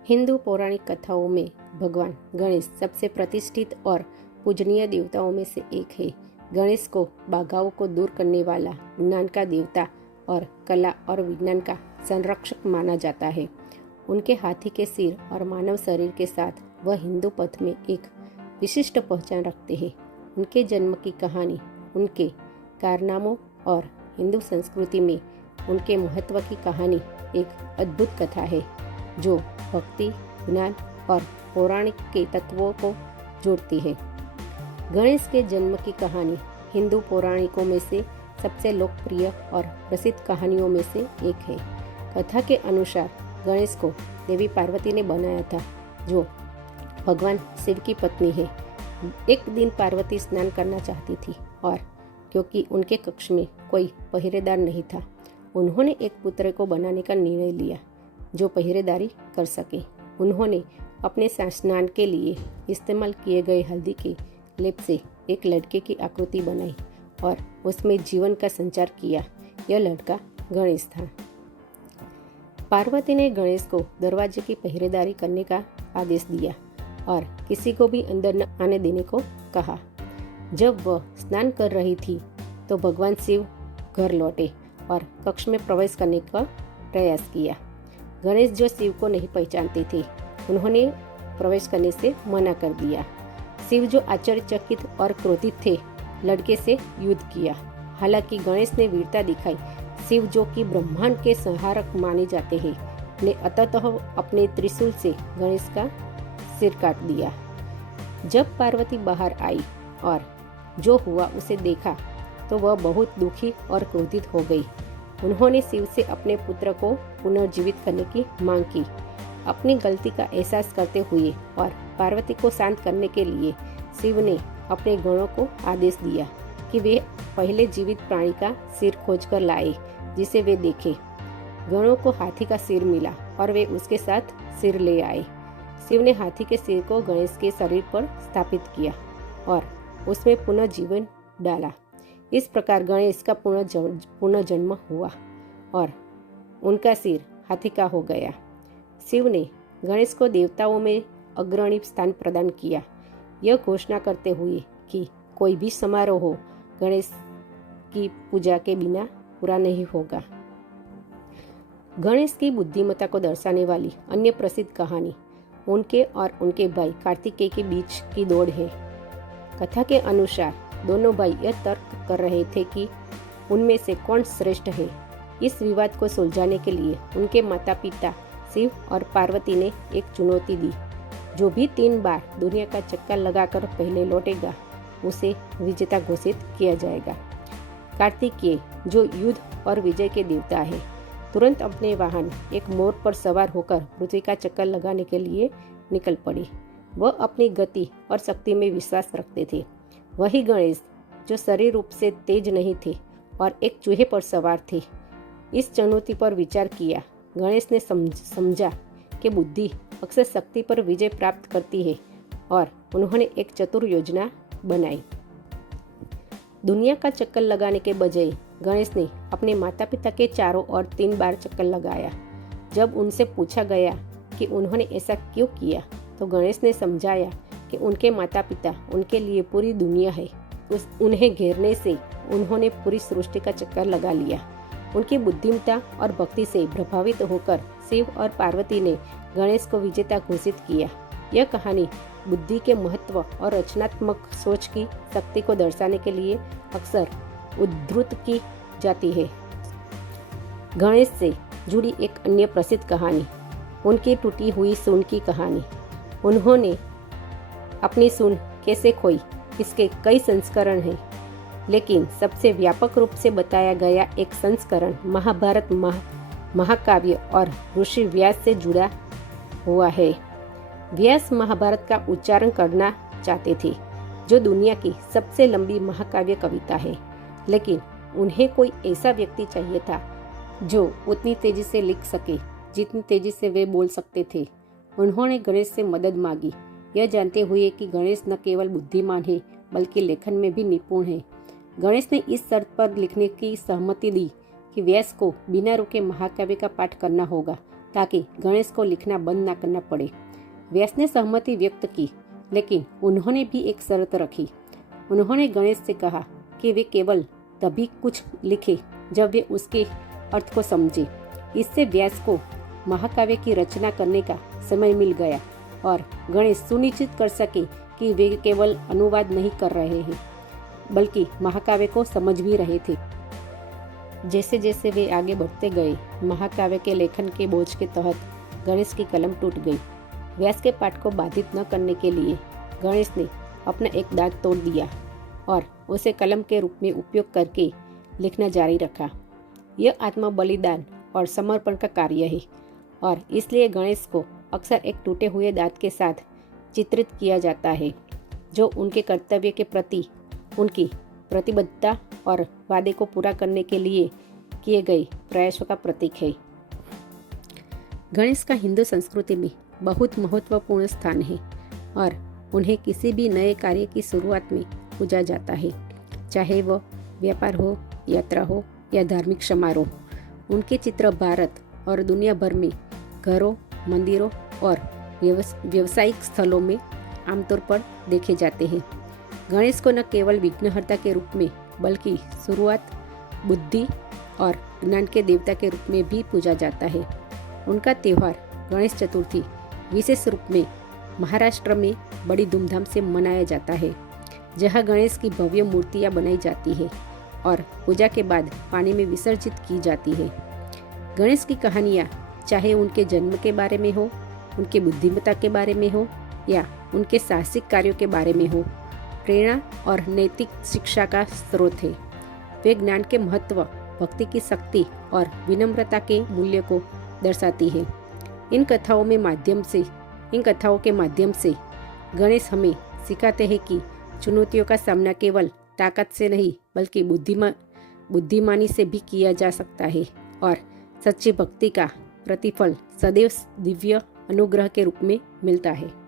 हिंदू पौराणिक कथाओं में भगवान गणेश सबसे प्रतिष्ठित और पूजनीय देवताओं में से एक है। गणेश को बाधाओं को दूर करने वाला, ज्ञान का देवता और कला और विज्ञान का संरक्षक माना जाता है। उनके हाथी के सिर और मानव शरीर के साथ वह हिंदू पथ में एक विशिष्ट पहचान रखते हैं। उनके जन्म की कहानी, उनके कारनामों और हिंदू संस्कृति में उनके महत्व की कहानी एक अद्भुत कथा है जो भक्ति, ज्ञान और पौराणिक के तत्वों को जोड़ती है। गणेश के जन्म की कहानी हिंदू पौराणिकों में से सबसे लोकप्रिय और प्रसिद्ध कहानियों में से एक है। कथा के अनुसार गणेश को देवी पार्वती ने बनाया था, जो भगवान शिव की पत्नी है। एक दिन पार्वती स्नान करना चाहती थी और क्योंकि उनके कक्ष में कोई पहरेदार नहीं था, उन्होंने एक पुत्र को बनाने का निर्णय लिया जो पहरेदारी कर सके। उन्होंने अपने स्नान के लिए इस्तेमाल किए गए हल्दी के लेप से एक लड़के की आकृति बनाई और उसमें जीवन का संचार किया। यह लड़का गणेश था। पार्वती ने गणेश को दरवाजे की पहरेदारी करने का आदेश दिया और किसी को भी अंदर न आने देने को कहा। जब वह स्नान कर रही थी तो भगवान शिव घर लौटे और कक्ष में प्रवेश करने का प्रयास किया। गणेश, जो शिव को नहीं पहचानते थे, उन्होंने प्रवेश करने से मना कर दिया। शिव, जो आश्चर्यचकित और क्रोधित थे, लड़के से युद्ध किया। हालांकि गणेश ने वीरता दिखाई, शिव, जो कि ब्रह्मांड के संहारक माने जाते हैं, ने अंततः अपने त्रिशूल से गणेश का सिर काट दिया। जब पार्वती बाहर आई और जो हुआ उसे देखा तो वह बहुत दुखी और क्रोधित हो गई। उन्होंने शिव से अपने पुत्र को पुनर्जीवित करने की मांग की। अपनी गलती का एहसास करते हुए और पार्वती को शांत करने के लिए शिव ने अपने गणों को आदेश दिया कि वे पहले जीवित प्राणी का सिर खोजकर लाए जिसे वे देखे। गणों को हाथी का सिर मिला और वे उसके साथ सिर ले आए। शिव ने हाथी के सिर को गणेश के शरीर पर स्थापित किया और उसमें पुनः जीवन डाला। इस प्रकार गणेश का पुनर्जन्म हुआ और उनका सिर हाथी का हो गया। शिव ने गणेश को देवताओं में अग्रणी स्थान प्रदान किया, यह घोषणा करते हुए कि कोई भी समारोह हो, गणेश की पूजा के बिना पूरा नहीं होगा। गणेश की बुद्धिमत्ता को दर्शाने वाली अन्य प्रसिद्ध कहानी उनके और उनके भाई कार्तिकेय के बीच की दौड़ है। कथा के अनुसार दोनों भाई यह तर्क कर रहे थे कि उनमें से कौन श्रेष्ठ है। इस विवाद को सुलझाने के लिए उनके माता पिता शिव और पार्वती ने एक चुनौती दी। जो भी 3 बार दुनिया का चक्कर लगाकर पहले लौटेगा, उसे विजेता घोषित किया जाएगा। कार्तिकेय, जो युद्ध और विजय के देवता है, तुरंत अपने वाहन एक मोर पर सवार होकर पृथ्वी का चक्कर लगाने के लिए निकल पड़े। वह अपनी गति और शक्ति में विश्वास रखते थे। वही गणेश, जो शरीर रूप से तेज नहीं थे और एक चूहे पर सवार थे, इस चुनौती पर विचार किया। गणेश ने समझा कि बुद्धि अक्सर शक्ति पर विजय प्राप्त करती है और उन्होंने एक चतुर योजना बनाई। दुनिया का चक्कर लगाने के बजाय गणेश ने अपने माता पिता के चारों ओर 3 बार चक्कर लगाया। जब उनसे पूछा गया कि उन्होंने ऐसा क्यों किया, तो गणेश ने समझाया कि उनके माता पिता उनके लिए पूरी दुनिया है। उन्हें घेरने से उन्होंने पूरी सृष्टि का चक्कर लगा लिया। उनकी बुद्धिमत्ता और भक्ति से प्रभावित होकर शिव और पार्वती ने गणेश को विजेता घोषित किया। यह कहानी बुद्धि के महत्व और रचनात्मक सोच की शक्ति को दर्शाने के लिए अक्सर उद्धृत की जाती है। गणेश से जुड़ी एक अन्य प्रसिद्ध कहानी उनकी टूटी हुई सूंड की कहानी। उन्होंने अपनी सूंड कैसे खोई, इसके कई संस्करण हैं, लेकिन सबसे व्यापक रूप से बताया गया एक संस्करण महाभारत महाकाव्य और ऋषि व्यास से जुड़ा हुआ है। व्यास महाभारत का उच्चारण करना चाहते थे, जो दुनिया की सबसे लंबी महाकाव्य कविता है, लेकिन उन्हें कोई ऐसा व्यक्ति चाहिए था जो उतनी तेजी से लिख सके जितनी तेजी से वे बोल सकते थे। उन्होंने गणेश से मदद मांगी, यह जानते हुए कि गणेश न केवल बुद्धिमान है बल्कि लेखन में भी निपुण है। गणेश ने इस शर्त पर लिखने की सहमति दी कि व्यास को बिना रुके महाकाव्य का पाठ करना होगा ताकि गणेश को लिखना बंद ना करना पड़े। व्यास ने सहमति व्यक्त की, लेकिन उन्होंने भी एक शर्त रखी। उन्होंने गणेश से कहा कि वे केवल तभी कुछ लिखे जब वे उसके अर्थ को समझे। इससे व्यास को महाकाव्य की रचना करने का समय मिल गया और गणेश सुनिश्चित कर सके कि वे केवल अनुवाद नहीं कर रहे हैं, बल्कि महाकाव्य को समझ भी रहे थे। जैसे जैसे वे आगे बढ़ते गए, महाकाव्य के लेखन के बोझ के तहत गणेश की कलम टूट गई। व्यास के पाठ को बाधित न करने के लिए गणेश ने अपना एक दांत तोड़ दिया और उसे कलम के रूप में उपयोग करके लिखना जारी रखा। यह आत्म बलिदान और समर्पण का कार्य है और इसलिए गणेश को अक्सर एक टूटे हुए दांत के साथ चित्रित किया जाता है, जो उनके कर्तव्य के प्रति उनकी प्रतिबद्धता और वादे को पूरा करने के लिए किए गए प्रयासों का प्रतीक है। गणेश का हिंदू संस्कृति में बहुत महत्वपूर्ण स्थान है और उन्हें किसी भी नए कार्य की शुरुआत में पूजा जाता है, चाहे वह व्यापार हो, यात्रा हो या धार्मिक समारोह। उनके चित्र भारत और दुनिया भर में घरों, मंदिरों और व्यवसायिक स्थलों में आमतौर पर देखे जाते हैं। गणेश को न केवल विघ्नहर्ता के रूप में बल्कि शुरुआत, बुद्धि और ज्ञान के देवता के रूप में भी पूजा जाता है। उनका त्यौहार गणेश चतुर्थी विशेष रूप में महाराष्ट्र में बड़ी धूमधाम से मनाया जाता है, जहां गणेश की भव्य मूर्तियां बनाई जाती है और पूजा के बाद पानी में विसर्जित की जाती है। गणेश की कहानियाँ चाहे उनके जन्म के बारे में हो, उनके बुद्धिमत्ता के बारे में हो या उनके साहसिक कार्यों के बारे में हो, प्रेरणा और नैतिक शिक्षा का स्रोत है। वे ज्ञान के महत्व, भक्ति की शक्ति और विनम्रता के मूल्य को दर्शाती है। इन कथाओं के माध्यम से गणेश हमें सिखाते हैं कि चुनौतियों का सामना केवल ताकत से नहीं बल्कि बुद्धिमानी से भी किया जा सकता है और सच्ची भक्ति का प्रतिफल सदैव दिव्य अनुग्रह के रूप में मिलता है।